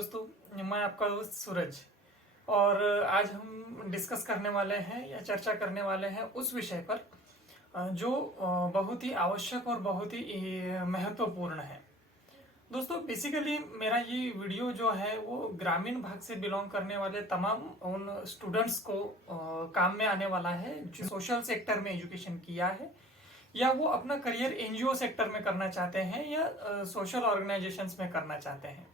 दोस्तों, मैं आपका दोस्त सूरज। और आज हम डिस्कस करने वाले हैं या चर्चा करने वाले हैं उस विषय पर जो बहुत ही आवश्यक और बहुत ही महत्वपूर्ण है। दोस्तों, बेसिकली मेरा ये वीडियो जो है वो ग्रामीण भाग से बिलोंग करने वाले तमाम उन स्टूडेंट्स को काम में आने वाला है जो सोशल सेक्टर में एजुकेशन किया है या वो अपना करियर एनजीओ सेक्टर में करना चाहते हैं या सोशल ऑर्गेनाइजेशंस में करना चाहते हैं।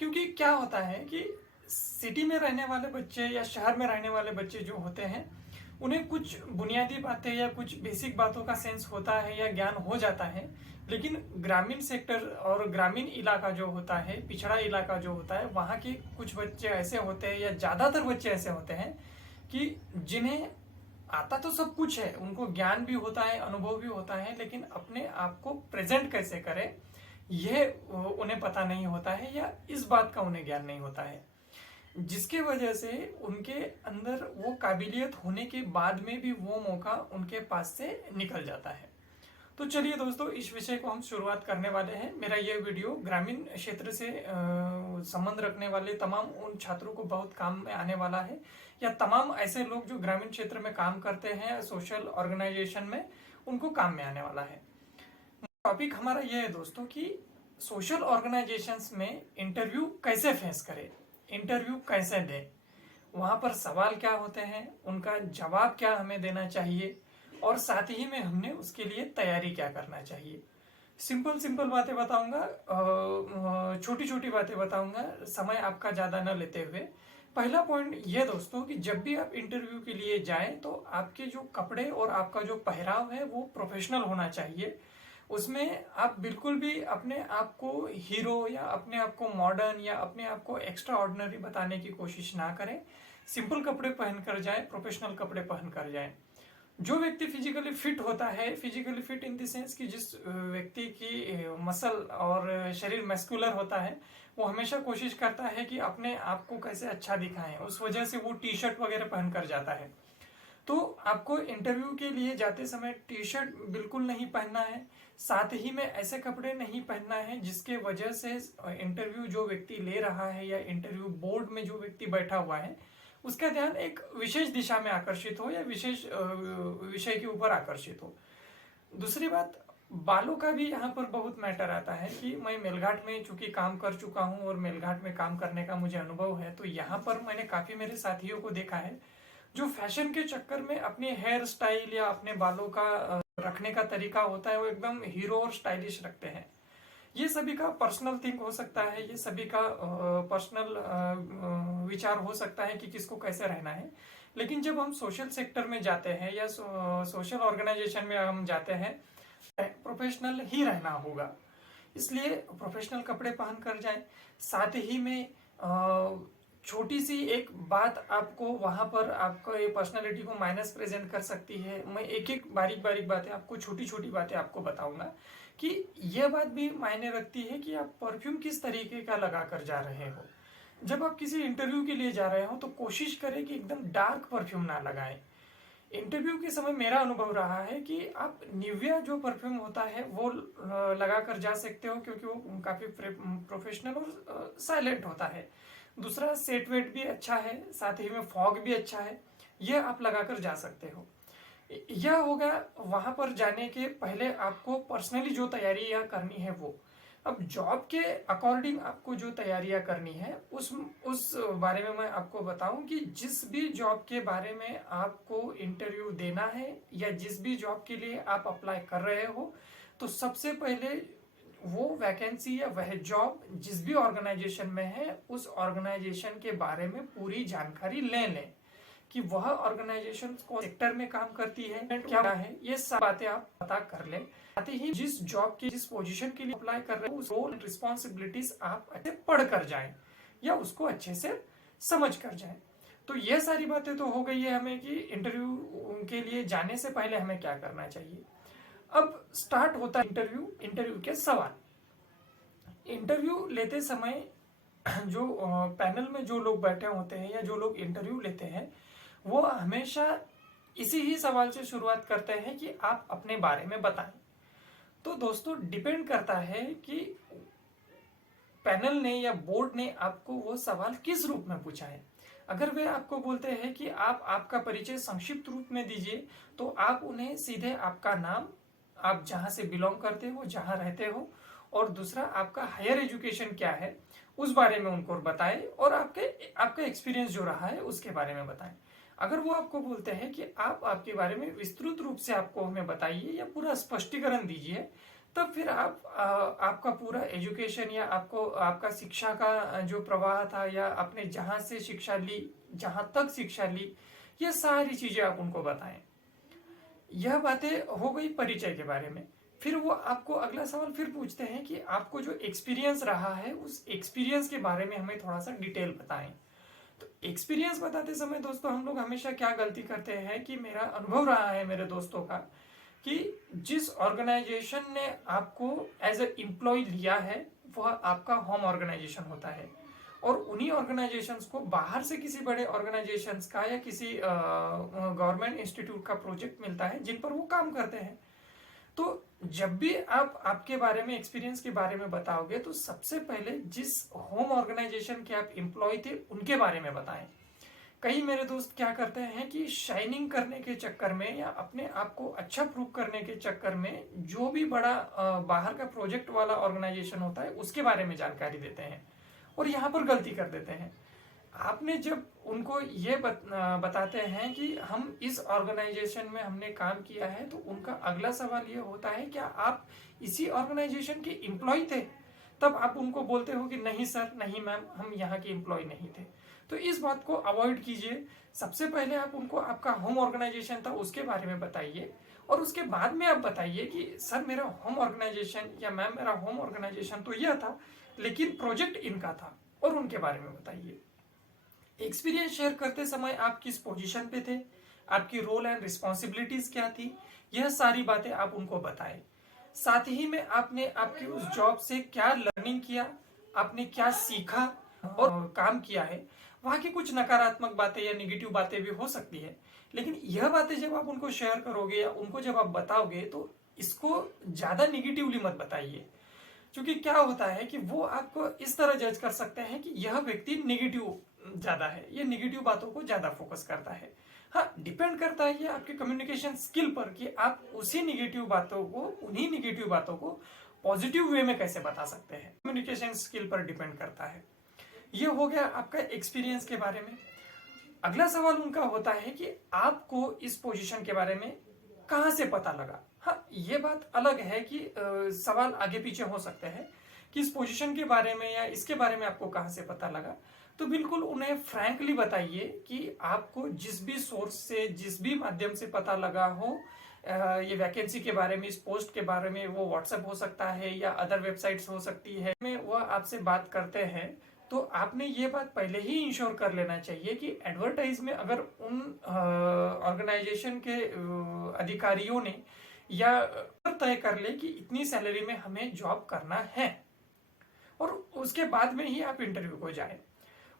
क्योंकि क्या होता है कि सिटी में रहने वाले बच्चे या शहर में रहने वाले बच्चे जो होते हैं उन्हें कुछ बुनियादी बातें या कुछ बेसिक बातों का सेंस होता है या ज्ञान हो जाता है, लेकिन ग्रामीण सेक्टर और ग्रामीण इलाका जो होता है, पिछड़ा इलाका जो होता है, वहाँ के कुछ बच्चे ऐसे होते हैं या ज़्यादातर बच्चे ऐसे होते हैं कि जिन्हें आता तो सब कुछ है, उनको ज्ञान भी होता है, अनुभव भी होता है, लेकिन अपने आप को प्रेजेंट कैसे करें यह उन्हें पता नहीं होता है या इस बात का उन्हें ज्ञान नहीं होता है, जिसके वजह से उनके अंदर वो काबिलियत होने के बाद में भी वो मौका उनके पास से निकल जाता है। तो चलिए दोस्तों, इस विषय को हम शुरुआत करने वाले हैं। मेरा ये वीडियो ग्रामीण क्षेत्र से संबंध रखने वाले तमाम उन छात्रों को बहुत काम में आने वाला है या तमाम ऐसे लोग जो ग्रामीण क्षेत्र में काम करते हैं सोशल ऑर्गेनाइजेशन में, उनको काम में आने वाला है। टॉपिक हमारा यह है दोस्तों कि सोशल ऑर्गेनाइजेशंस में इंटरव्यू कैसे फेस करें, इंटरव्यू कैसे दें, वहाँ पर सवाल क्या होते हैं, उनका जवाब क्या हमें देना चाहिए और साथ ही में हमने उसके लिए तैयारी क्या करना चाहिए। सिंपल सिंपल बातें बताऊंगा, छोटी छोटी बातें बताऊंगा, समय आपका ज़्यादा न लेते हुए। पहला पॉइंट ये दोस्तों कि जब भी आप इंटरव्यू के लिए जाएं तो आपके जो कपड़े और आपका जो पहराव है वो प्रोफेशनल होना चाहिए। उसमें आप बिल्कुल भी अपने आप को हीरो या अपने आप को मॉडर्न या अपने आप को एक्स्ट्रा ऑर्डिनरी बताने की कोशिश ना करें। सिंपल कपड़े पहनकर जाएं, प्रोफेशनल कपड़े पहनकर जाएं। जो व्यक्ति फिजिकली फिट होता है, physically fit in the sense कि जिस व्यक्ति की मसल और शरीर मस्कुलर होता है, वो हमेशा कोशिश करता है कि अपने आप को कैसे अच्छा दिखाएं, उस वजह से वो टी शर्ट वगैरह पहनकर जाता है। तो आपको इंटरव्यू के लिए जाते समय टी शर्ट बिल्कुल नहीं पहनना है, साथ ही में ऐसे कपड़े नहीं पहनना है जिसके वजह से इंटरव्यू जो व्यक्ति ले रहा है या इंटरव्यू बोर्ड में जो व्यक्ति बैठा हुआ है उसका ध्यान एक विशेष दिशा में आकर्षित हो या विशेष विषय के ऊपर आकर्षित हो। दूसरी बात, बालों का भी यहाँ पर बहुत मैटर आता है कि मैं मेलघाट में चूंकि काम कर चुका हूँ और मेलघाट में काम करने का मुझे अनुभव है, तो यहाँ पर मैंने काफ़ी मेरे साथियों को देखा है जो फैशन के चक्कर में अपने हेयर स्टाइल या अपने बालों का रखने का तरीका होता है वो एकदम हीरो और स्टाइलिश रखते हैं। ये सभी का पर्सनल थिंक हो सकता है, ये सभी का पर्सनल विचार हो सकता है कि किसको कैसे रहना है, लेकिन जब हम सोशल सेक्टर में जाते हैं या सोशल ऑर्गेनाइजेशन में हम जाते हैं, प्रोफेशनल ही रहना होगा, इसलिए प्रोफेशनल कपड़े पहन कर जाएं। साथ ही में छोटी सी एक बात आपको वहां पर आपको ये पर्सनालिटी को माइनस प्रेजेंट कर सकती है। मैं एक एक बारीक बारीक बातें आपको, छोटी छोटी बातें आपको बताऊंगा कि यह बात भी मायने रखती है कि आप परफ्यूम किस तरीके का लगा कर जा रहे हो। जब आप किसी इंटरव्यू के लिए जा रहे हो तो कोशिश करें कि एकदम डार्क परफ्यूम ना लगाएं। इंटरव्यू के समय मेरा अनुभव रहा है कि आप निविया जो परफ्यूम होता है वो लगा कर जा सकते हो, क्योंकि वो काफ़ी प्रोफेशनल और साइलेंट होता है। दूसरा, सेट वेट भी अच्छा है, साथ ही में फॉग भी अच्छा है, ये आप लगा कर जा सकते हो। यह होगा वहाँ पर जाने के पहले आपको पर्सनली जो तैयारियाँ करनी है वो। अब जॉब के अकॉर्डिंग आपको जो तैयारियां करनी है उस बारे में मैं आपको बताऊं कि जिस भी जॉब के बारे में आपको इंटरव्यू देना है या जिस भी जॉब के लिए आप अप्लाई कर रहे हो, तो सबसे पहले वो वैकेंसी या वह जॉब जिस भी ऑर्गेनाइजेशन में है उस ऑर्गेनाइजेशन के बारे में पूरी जानकारी ले लें कि वह ऑर्गेनाइजेशन कौन सेक्टर में काम करती है, क्या है, ये सब बातें आप पता कर लें। साथ ही जिस जॉब के जिस पोजीशन के लिए अप्लाई कर रहे हो उस रोल रिस्पॉन्सिबिलिटीज आप अच्छे पढ़ कर जाएं या उसको अच्छे से समझ कर जाएं। तो ये सारी बातें तो हो गई है हमें कि इंटरव्यू के लिए जाने से पहले हमें क्या करना चाहिए। अब स्टार्ट होता है इंटरव्यू के सवाल। इंटरव्यू लेते समय जो पैनल में जो लोग बैठे होते हैं या जो लोग इंटरव्यू लेते हैं वो हमेशा इसी ही सवाल से शुरुआत करते हैं कि आप अपने बारे में बताएं। तो दोस्तों, डिपेंड करता है कि पैनल ने या बोर्ड ने आपको वो सवाल किस रूप में पूछा है। अगर वे आपको बोलते हैं कि आप आपका परिचय संक्षिप्त रूप में दीजिए, तो आप उन्हें सीधे आपका नाम, आप जहां से बिलोंग करते हो, जहां रहते हो, और दूसरा आपका हायर एजुकेशन क्या है उस बारे में उनको बताएं, और आपका एक्सपीरियंस जो रहा है उसके बारे में बताएं। अगर वो आपको बोलते हैं कि आप आपके बारे में विस्तृत रूप से आपको हमें बताइए या पूरा स्पष्टीकरण दीजिए, तब फिर आपका पूरा एजुकेशन या आपका शिक्षा का जो प्रवाह था या आपने जहां से शिक्षा ली, जहां तक शिक्षा ली, ये सारी चीजें आप उनको बताएं। यह बातें हो गई परिचय के बारे में। फिर वो आपको अगला सवाल फिर पूछते हैं कि आपको जो एक्सपीरियंस रहा है उस एक्सपीरियंस के बारे में हमें थोड़ा सा डिटेल बताएं। तो एक्सपीरियंस बताते समय दोस्तों हम लोग हमेशा क्या गलती करते हैं कि मेरा अनुभव रहा है मेरे दोस्तों का कि जिस ऑर्गेनाइजेशन ने आपको एज ए एम्प्लॉय लिया है वह आपका होम ऑर्गेनाइजेशन होता है, और उन्हीं ऑर्गेनाइजेशंस को बाहर से किसी बड़े ऑर्गेनाइजेशंस का या किसी गवर्नमेंट इंस्टीट्यूट का प्रोजेक्ट मिलता है जिन पर वो काम करते हैं। तो जब भी आप आपके बारे में, एक्सपीरियंस के बारे में बताओगे, तो सबसे पहले जिस होम ऑर्गेनाइजेशन के आप एम्प्लॉय थे उनके बारे में बताएं। कई मेरे दोस्त क्या करते हैं कि शाइनिंग करने के चक्कर में या अपने आप को अच्छा प्रूव करने के चक्कर में जो भी बड़ा बाहर का प्रोजेक्ट वाला ऑर्गेनाइजेशन होता है उसके बारे में जानकारी देते हैं, और यहाँ पर गलती कर देते हैं। आपने जब उनको ये बताते हैं कि हम इस ऑर्गेनाइजेशन में हमने काम किया है, तो उनका अगला सवाल ये होता है क्या आप इसी ऑर्गेनाइजेशन के एम्प्लॉय थे? तब आप उनको बोलते हो कि नहीं सर, नहीं मैम, हम यहाँ के एम्प्लॉय नहीं थे। तो इस बात को अवॉइड कीजिए। सबसे पहले आप उनको आपका होम ऑर्गेनाइजेशन था उसके बारे में बताइए, और उसके बाद में आप बताइए कि सर मेरा होम ऑर्गेनाइजेशन या मैम मेरा होम ऑर्गेनाइजेशन तो यह था, लेकिन प्रोजेक्ट इनका था, और उनके बारे में बताइए। एक्सपीरियंस शेयर करते समय आप किस पोजीशन पे थे, आपकी रोल एंड रिस्पॉन्सिबिलिटीज क्या थी, यह सारी बातें आप उनको बताएं। साथ ही में आपने आपकी उस जॉब से क्या लर्निंग किया, आपने क्या सीखा और काम किया है। वहां की कुछ नकारात्मक बातें या निगेटिव बातें भी हो सकती है, लेकिन यह बातें जब आप उनको शेयर करोगे या उनको जब आप बताओगे तो इसको ज्यादा निगेटिवली मत बताइए, क्योंकि क्या होता है कि वो आपको इस तरह जज कर सकते हैं कि यह व्यक्ति निगेटिव ज्यादा है, ये निगेटिव बातों को ज्यादा फोकस करता है। हाँ, डिपेंड करता है ये आपके कम्युनिकेशन स्किल पर कि आप उसी निगेटिव बातों को, उन्हीं निगेटिव बातों को पॉजिटिव वे में कैसे बता सकते हैं। कम्युनिकेशन स्किल पर डिपेंड करता है। ये हो गया आपका एक्सपीरियंस के बारे में। अगला सवाल उनका होता है कि आपको इस पोजीशन के बारे में कहां से पता लगा। हाँ, ये बात अलग है कि सवाल आगे पीछे हो सकते हैं कि इस पोजीशन के बारे में या इसके बारे में आपको कहां से पता लगा। तो बिल्कुल उन्हें फ्रैंकली बताइए कि आपको जिस भी सोर्स से, जिस भी माध्यम से पता लगा हो ये वैकेंसी के बारे में, इस पोस्ट के बारे में, वो व्हाट्सएप हो सकता है या अदर वेबसाइट्स हो सकती है, में वह आपसे बात करते हैं, तो आपने ये बात पहले ही इंश्योर कर लेना चाहिए कि एडवर्टाइज में अगर उन ऑर्गेनाइजेशन के अधिकारियों ने या तय कर ले कि इतनी सैलरी में हमें जॉब करना है, और उसके बाद में ही आप इंटरव्यू को जाए।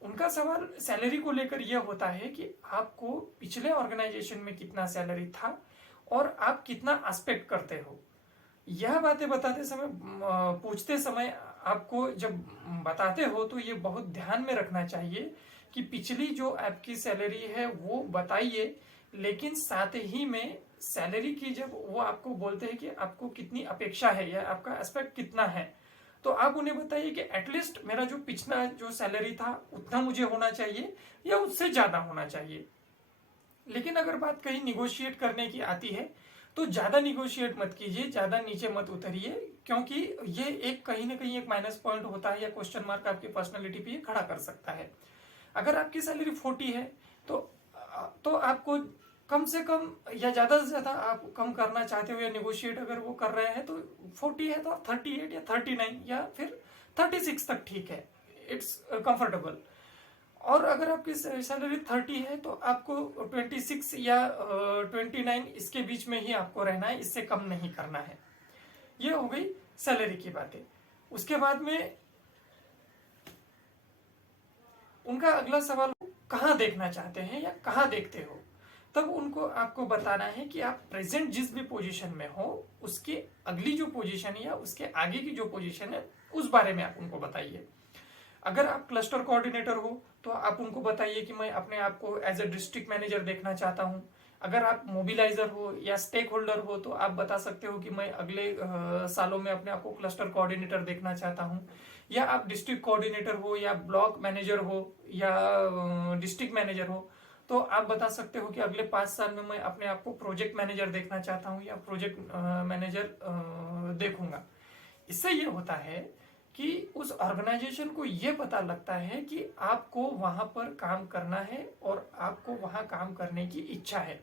उनका सवाल सैलरी को लेकर यह होता है कि आपको पिछले ऑर्गेनाइजेशन में कितना सैलरी था और आप कितना एस्पेक्ट करते हो। यह बातें बताते समय, पूछते समय आपको जब बताते हो तो ये बहुत ध्यान में रखना चाहिए कि पिछली जो आपकी सैलरी है वो बताइए, लेकिन साथ ही में सैलरी की जब वो आपको बोलते हैं कि आपको कितनी अपेक्षा है या आपका एस्पेक्ट कितना है, तो आप उन्हें बताइए कि एटलीस्ट मेरा जो पिछला जो सैलरी था उतना मुझे होना चाहिए या उससे ज्यादा होना चाहिए। लेकिन अगर बात कहीं निगोशिएट करने की आती है तो ज्यादा निगोशिएट मत कीजिए, ज्यादा नीचे मत उतरिए, क्योंकि ये एक कहीं ना कहीं एक माइनस पॉइंट होता है या क्वेश्चन मार्क आपकी पर्सनैलिटी पे खड़ा कर सकता है। अगर आपकी सैलरी 40 है तो आपको कम से कम या ज्यादा से ज्यादा आप कम करना चाहते हो या निगोशिएट अगर वो कर रहे हैं तो 40 है तो 38 या 39 या फिर 36 तक ठीक है, इट्स कंफर्टेबल। और अगर आपकी सैलरी 30 है तो आपको 26 या 29 इसके बीच में ही आपको रहना है, इससे कम नहीं करना है। ये हो गई सैलरी की बातें। उसके बाद में उनका अगला सवाल, कहाँ देखना चाहते हैं या कहाँ देखते हो। तब उनको आपको बताना है कि आप प्रेजेंट जिस भी पोजीशन में हो उसके अगली जो पोजीशन है या उसके आगे की जो पोजीशन है उस बारे में आप उनको बताइए। अगर आप क्लस्टर कोऑर्डिनेटर हो तो आप उनको बताइए कि मैं अपने आप को एज ए डिस्ट्रिक्ट मैनेजर देखना चाहता हूँ। अगर आप मोबिलाइजर हो या स्टेक होल्डर हो तो आप बता सकते हो कि मैं अगले सालों में अपने आप को क्लस्टर कोऑर्डिनेटर देखना चाहता हूँ। या आप डिस्ट्रिक्ट कोऑर्डिनेटर हो या ब्लॉक मैनेजर हो या डिस्ट्रिक्ट मैनेजर हो तो आप बता सकते हो कि अगले 5 साल में मैं अपने आप को प्रोजेक्ट मैनेजर देखना चाहता हूँ या प्रोजेक्ट मैनेजर देखूंगा। इससे ये होता है कि उस ऑर्गेनाइजेशन को ये पता लगता है कि आपको वहां पर काम करना है और आपको वहां काम करने की इच्छा है।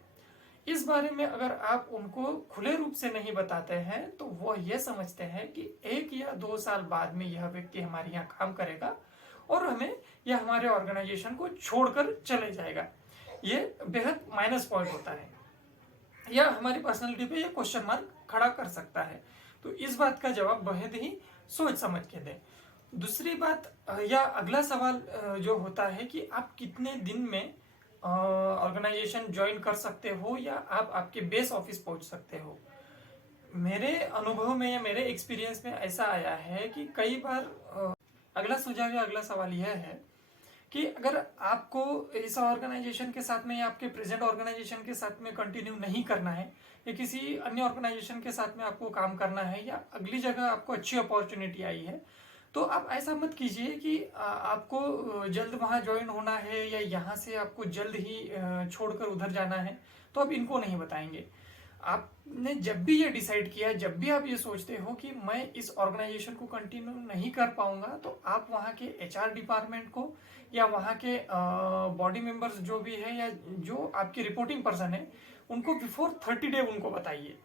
इस बारे में अगर आप उनको खुले रूप से नहीं बताते हैं तो वो ये समझते हैं कि 1 या 2 साल बाद में यह व्यक्ति हमारे यहाँ काम करेगा और हमें या हमारे ऑर्गेनाइजेशन को छोड़कर चले जाएगा। ये बेहद माइनस पॉइंट होता है या हमारी पर्सनैलिटी पे ये क्वेश्चन मार्क खड़ा कर सकता है। तो इस बात का जवाब बेहद ही सोच समझ के दें। दूसरी बात या अगला सवाल जो होता है कि आप कितने दिन में ऑर्गेनाइजेशन ज्वाइन कर सकते हो या आप आपके बेस ऑफिस पहुंच सकते हो। मेरे अनुभव में या मेरे एक्सपीरियंस में ऐसा आया है कि कई बार अगला सुझाव या अगला सवाल यह है कि अगर आपको इस ऑर्गेनाइजेशन के साथ में या आपके प्रेजेंट ऑर्गेनाइजेशन के साथ में कंटिन्यू नहीं करना है या किसी अन्य ऑर्गेनाइजेशन के साथ में आपको काम करना है या अगली जगह आपको अच्छी अपॉर्चुनिटी आई है तो आप ऐसा मत कीजिए कि आपको जल्द वहां ज्वाइन होना है या यहाँ से आपको जल्द ही छोड़कर उधर जाना है तो आप इनको नहीं बताएंगे। आपने जब भी ये डिसाइड किया, जब भी आप ये सोचते हो कि मैं इस ऑर्गेनाइजेशन को कंटिन्यू नहीं कर पाऊंगा तो आप वहाँ के एचआर डिपार्टमेंट को या वहाँ के बॉडी मेंबर्स जो भी है या जो आपके रिपोर्टिंग पर्सन है उनको बिफोर 30 डे उनको बताइए।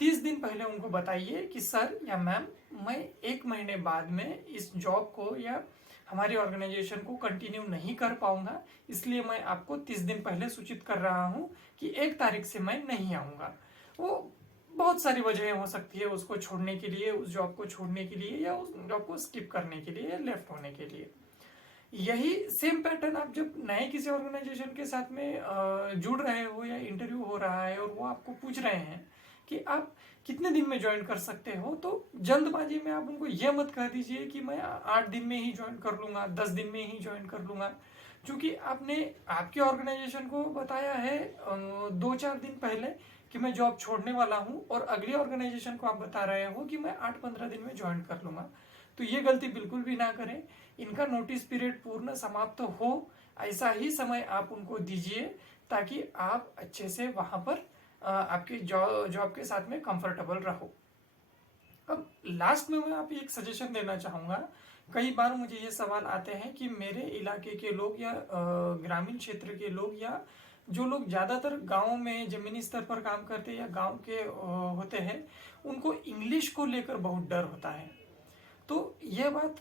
30 दिन पहले उनको बताइए कि सर या मैम मैं 1 महीने बाद में इस जॉब को या हमारी ऑर्गेनाइजेशन को कंटिन्यू नहीं कर पाऊंगा, इसलिए मैं आपको 30 दिन पहले सूचित कर रहा हूं कि 1 तारीख से मैं नहीं आऊंगा। वो बहुत सारी वजहें हो सकती है उसको छोड़ने के लिए, उस जॉब को छोड़ने के लिए या उस जॉब को स्किप करने के लिए या लेफ्ट होने के लिए। यही सेम पैटर्न आप जब नए किसी ऑर्गेनाइजेशन के साथ में जुड़ रहे हो या इंटरव्यू हो रहा है और वो आपको पूछ रहे हैं कि आप कितने दिन में ज्वाइन कर सकते हो तो जल्दबाजी में आप उनको ये मत कह दीजिए कि मैं 8 दिन में ही ज्वाइन कर लूंगा, 10 दिन में ही ज्वाइन कर लूंगा, क्योंकि आपने आपके ऑर्गेनाइजेशन को बताया है 2-4 दिन पहले कि मैं जॉब छोड़ने वाला हूं और अगली ऑर्गेनाइजेशन को आप बता रहे हो कि मैं 8-15 दिन में ज्वाइन कर लूंगा। तो ये गलती बिल्कुल भी ना करें। इनका नोटिस पीरियड पूर्ण समाप्त हो ऐसा ही समय आप उनको दीजिए ताकि आप अच्छे से वहां पर आपकी जॉब के साथ में कंफर्टेबल रहो। अब लास्ट में मैं आप एक सजेशन देना चाहूँगा। कई बार मुझे ये सवाल आते हैं कि मेरे इलाके के लोग या ग्रामीण क्षेत्र के लोग या जो लोग ज़्यादातर गाँव में ज़मीनी स्तर पर काम करते हैं या गाँव के होते हैं उनको इंग्लिश को लेकर बहुत डर होता है। तो यह बात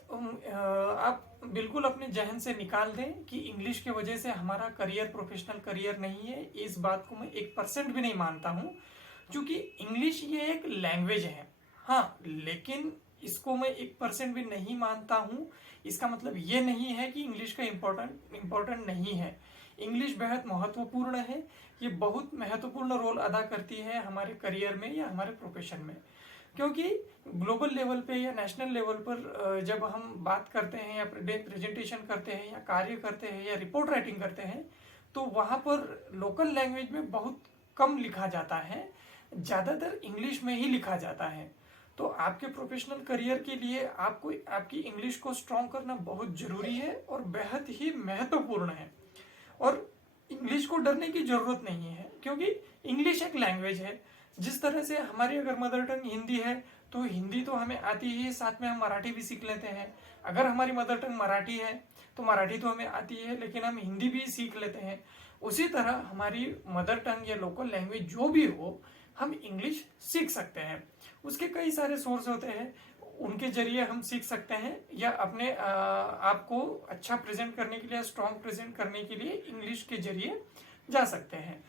आप बिल्कुल अपने जहन से निकाल दें कि इंग्लिश की वजह से हमारा करियर प्रोफेशनल करियर नहीं है। इस बात को मैं 1% भी नहीं मानता हूँ, क्योंकि इंग्लिश ये एक लैंग्वेज है। हाँ, लेकिन इसको मैं 1% भी नहीं मानता हूँ इसका मतलब ये नहीं है कि इंग्लिश का इम्पोर्टेंट नहीं है। इंग्लिश बेहद महत्वपूर्ण है। ये बहुत महत्वपूर्ण रोल अदा करती है हमारे करियर में या हमारे प्रोफेशन में, क्योंकि ग्लोबल लेवल पे या नेशनल लेवल पर जब हम बात करते हैं या प्रेजेंटेशन करते हैं या कार्य करते हैं या रिपोर्ट राइटिंग करते हैं तो वहाँ पर लोकल लैंग्वेज में बहुत कम लिखा जाता है, ज़्यादातर इंग्लिश में ही लिखा जाता है। तो आपके प्रोफेशनल करियर के लिए आपको आपकी इंग्लिश को स्ट्रॉन्ग करना बहुत ज़रूरी है और बेहद ही महत्वपूर्ण है। और इंग्लिश को डरने की ज़रूरत नहीं है, क्योंकि इंग्लिश एक लैंग्वेज है। जिस तरह से हमारी अगर मदर टंग हिंदी है तो हिंदी तो हमें आती ही है, साथ में हम मराठी भी सीख लेते हैं। अगर हमारी मदर टंग मराठी है तो मराठी तो हमें आती है लेकिन हम हिंदी भी सीख लेते हैं। उसी तरह हमारी मदर टंग या लोकल लैंग्वेज जो भी हो हम इंग्लिश सीख सकते हैं। उसके कई सारे सोर्स होते हैं, उनके जरिए हम सीख सकते हैं या अपने आप को अच्छा प्रेजेंट करने के लिए, स्ट्रॉन्ग प्रेजेंट करने के लिए इंग्लिश के जरिए जा सकते हैं।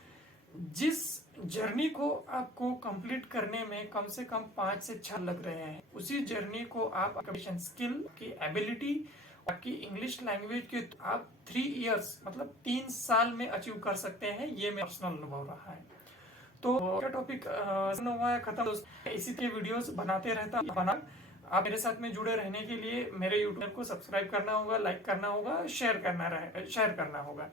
जिस जर्नी को आपको कंप्लीट करने में कम से कम 5 से 6 लग रहे हैं, उसी जर्नी को आप कम्युनिकेशन स्किल की एबिलिटी, आपकी इंग्लिश लैंग्वेज के आप 3 इयर्स मतलब 3 साल में अचीव कर सकते हैं। ये मेरा पर्सनल अनुभव रहा है। तो टॉपिक हुआ है खत्म। इसी तरह वीडियोस बनाते रहता बना आप मेरे साथ में जुड़े रहने के लिए मेरे यूट्यूब को सब्सक्राइब करना होगा, लाइक करना होगा, शेयर करना होगा।